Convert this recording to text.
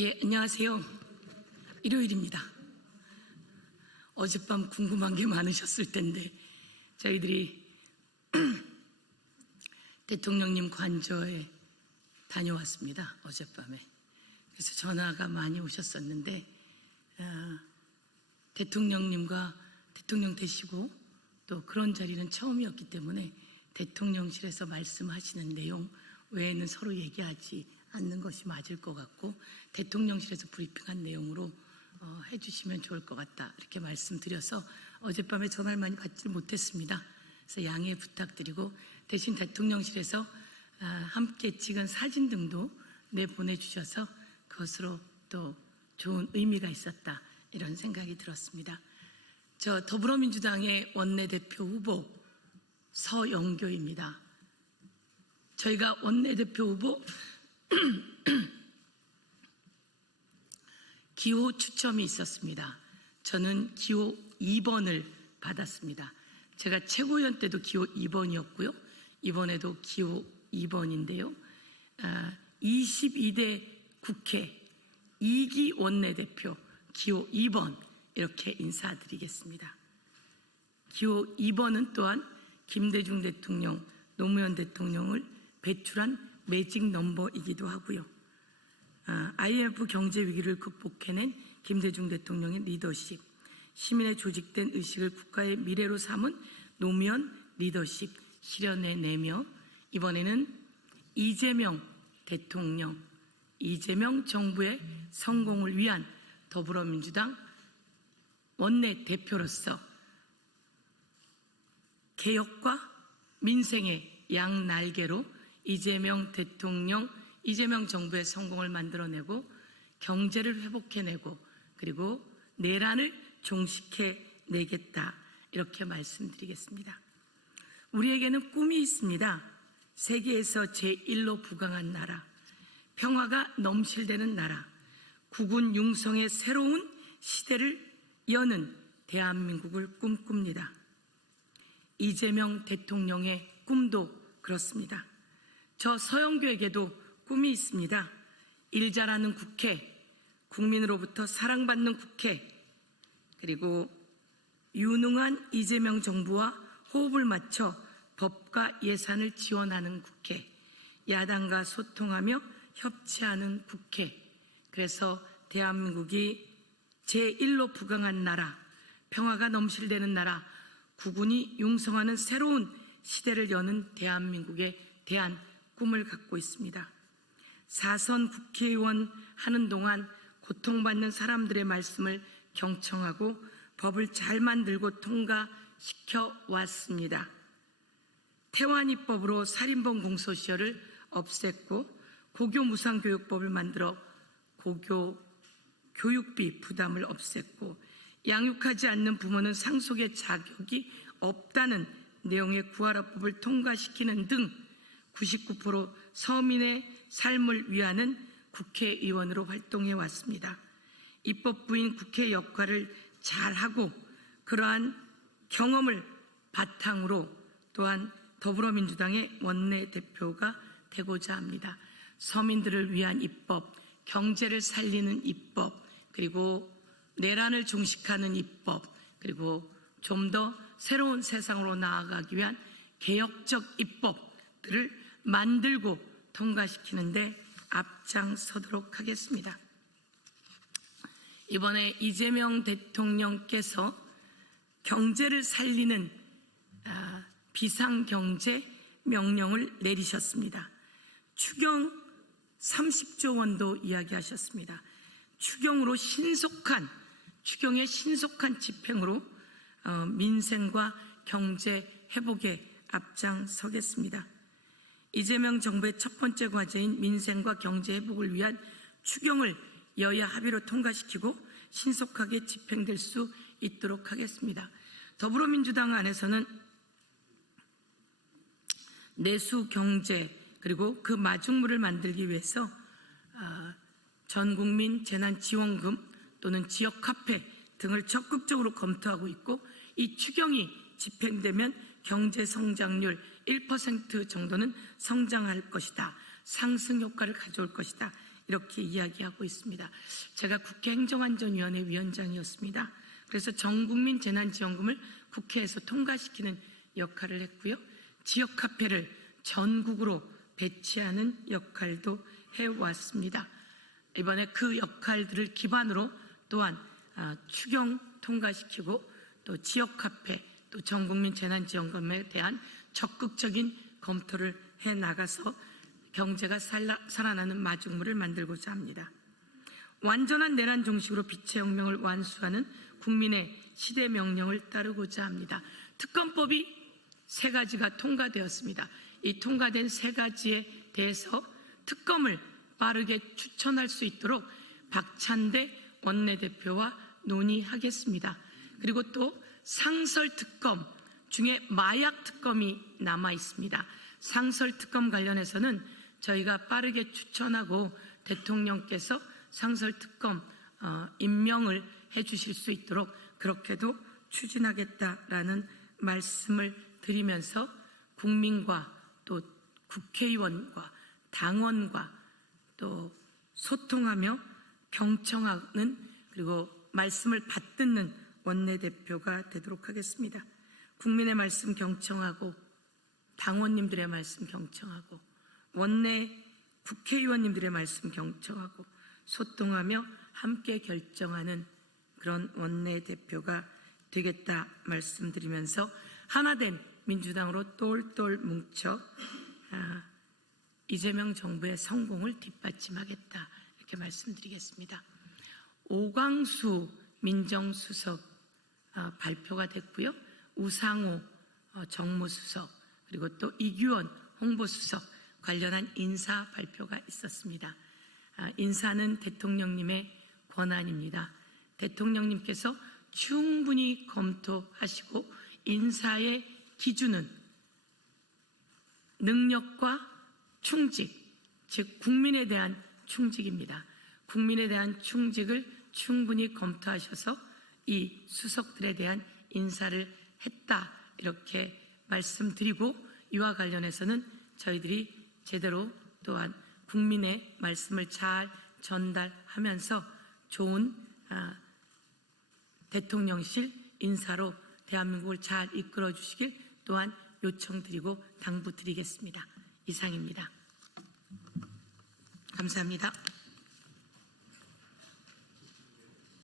예, 안녕하세요. 일요일입니다. 어젯밤 궁금한 게 많으셨을 텐데 저희들이 대통령님 관저에 다녀왔습니다. 어젯밤에. 그래서 전화가 많이 오셨었는데 대통령님과 대통령 되시고 또 그런 자리는 처음이었기 때문에 대통령실에서 말씀하시는 내용 외에는 서로 얘기하지 않는 것이 맞을 것 같고 대통령실에서 브리핑한 내용으로 해주시면 좋을 것 같다 이렇게 말씀드려서 어젯밤에 전화를 많이 받지 못했습니다. 그래서 양해 부탁드리고 대신 대통령실에서 함께 찍은 사진 등도 내보내주셔서 그것으로 또 좋은 의미가 있었다 이런 생각이 들었습니다. 저 더불어민주당의 원내대표 후보 서영교입니다. 저희가 원내대표 후보 기호 추첨이 있었습니다. 저는 기호 2번을 받았습니다. 제가 최고위원 때도 기호 2번이었고요. 이번에도 기호 2번인데요. 22대 국회 2기 원내대표 기호 2번 이렇게 인사드리겠습니다. 기호 2번은 또한 김대중 대통령, 노무현 대통령을 배출한 매직 넘버이기도 하고요. IMF 경제 위기를 극복해낸 김대중 대통령의 리더십, 시민의 조직된 의식을 국가의 미래로 삼은 노무현 리더십 실현해내며 이번에는 이재명 대통령, 이재명 정부의 성공을 위한 더불어민주당 원내대표로서 개혁과 민생의 양날개로 이재명 대통령, 이재명 정부의 성공을 만들어내고 경제를 회복해내고 그리고 내란을 종식해내겠다 이렇게 말씀드리겠습니다. 우리에게는 꿈이 있습니다. 세계에서 제1로 부강한 나라, 평화가 넘실대는 나라, 국운 융성의 새로운 시대를 여는 대한민국을 꿈꿉니다. 이재명 대통령의 꿈도 그렇습니다. 저 서영교에게도 꿈이 있습니다. 일 잘하는 국회, 국민으로부터 사랑받는 국회, 그리고 유능한 이재명 정부와 호흡을 맞춰 법과 예산을 지원하는 국회, 야당과 소통하며 협치하는 국회, 그래서 대한민국이 제1로 부강한 나라, 평화가 넘실대는 나라, 국운이 융성하는 새로운 시대를 여는 대한민국에 대한 꿈을 갖고 있습니다. 4선 국회의원 하는 동안 고통받는 사람들의 말씀을 경청하고 법을 잘 만들고 통과시켜 왔습니다. 태완이법으로 살인범 공소시효를 없앴고 고교 무상교육법을 만들어 고교 교육비 부담을 없앴고 양육하지 않는 부모는 상속의 자격이 없다는 내용의 구하라법을 통과시키는 등 99% 서민의 삶을 위하는 국회의원으로 활동해 왔습니다. 입법부인 국회 역할을 잘하고 그러한 경험을 바탕으로 또한 더불어민주당의 원내대표가 되고자 합니다. 서민들을 위한 입법, 경제를 살리는 입법, 그리고 내란을 종식하는 입법, 그리고 좀 더 새로운 세상으로 나아가기 위한 개혁적 입법들을 만들고 통과시키는 데 앞장서도록 하겠습니다. 이번에 이재명 대통령께서 경제를 살리는 비상경제 명령을 내리셨습니다. 추경 30조 원도 이야기하셨습니다. 추경의 신속한 집행으로 민생과 경제 회복에 앞장서겠습니다. 이재명 정부의 첫 번째 과제인 민생과 경제 회복을 위한 추경을 여야 합의로 통과시키고 신속하게 집행될 수 있도록 하겠습니다. 더불어민주당 안에서는 내수 경제 그리고 그 마중물을 만들기 위해서 전국민 재난지원금 또는 지역 화폐 등을 적극적으로 검토하고 있고 이 추경이 집행되면 경제 성장률 1% 정도는 성장할 것이다. 상승 효과를 가져올 것이다. 이렇게 이야기하고 있습니다. 제가 국회 행정안전위원회 위원장이었습니다. 그래서 전국민 재난지원금을 국회에서 통과시키는 역할을 했고요. 지역 카페를 전국으로 배치하는 역할도 해왔습니다. 이번에 그 역할들을 기반으로 또한 추경 통과시키고 또 지역 카페 또 전국민 재난지원금에 대한 적극적인 검토를 해나가서 경제가 살아나는 마중물을 만들고자 합니다. 완전한 내란 종식으로 빛의 혁명을 완수하는 국민의 시대 명령을 따르고자 합니다. 특검법이 3가지가 통과되었습니다. 이 통과된 3가지에 대해서 특검을 빠르게 추천할 수 있도록 박찬대 원내대표와 논의하겠습니다. 그리고 또 상설특검 중에 마약특검이 남아 있습니다. 상설특검 관련해서는 저희가 빠르게 추천하고 대통령께서 상설특검 임명을 해주실 수 있도록 그렇게도 추진하겠다라는 말씀을 드리면서 국민과 또 국회의원과 당원과 또 소통하며 경청하는 그리고 말씀을 받듣는 원내대표가 되도록 하겠습니다. 국민의 말씀 경청하고 당원님들의 말씀 경청하고 원내 국회의원님들의 말씀 경청하고 소통하며 함께 결정하는 그런 원내대표가 되겠다 말씀드리면서 하나된 민주당으로 똘똘 뭉쳐 이재명 정부의 성공을 뒷받침하겠다 이렇게 말씀드리겠습니다. 오광수 민정수석 발표가 됐고요. 우상호 정무수석 그리고 또 이규원 홍보수석 관련한 인사 발표가 있었습니다. 인사는 대통령님의 권한입니다. 대통령님께서 충분히 검토하시고 인사의 기준은 능력과 충직, 즉 국민에 대한 충직입니다. 국민에 대한 충직을 충분히 검토하셔서 이 수석들에 대한 인사를 했다 이렇게 말씀드리고 이와 관련해서는 저희들이 제대로 또한 국민의 말씀을 잘 전달하면서 좋은 대통령실 인사로 대한민국을 잘 이끌어 주시길 또한 요청드리고 당부드리겠습니다. 이상입니다. 감사합니다.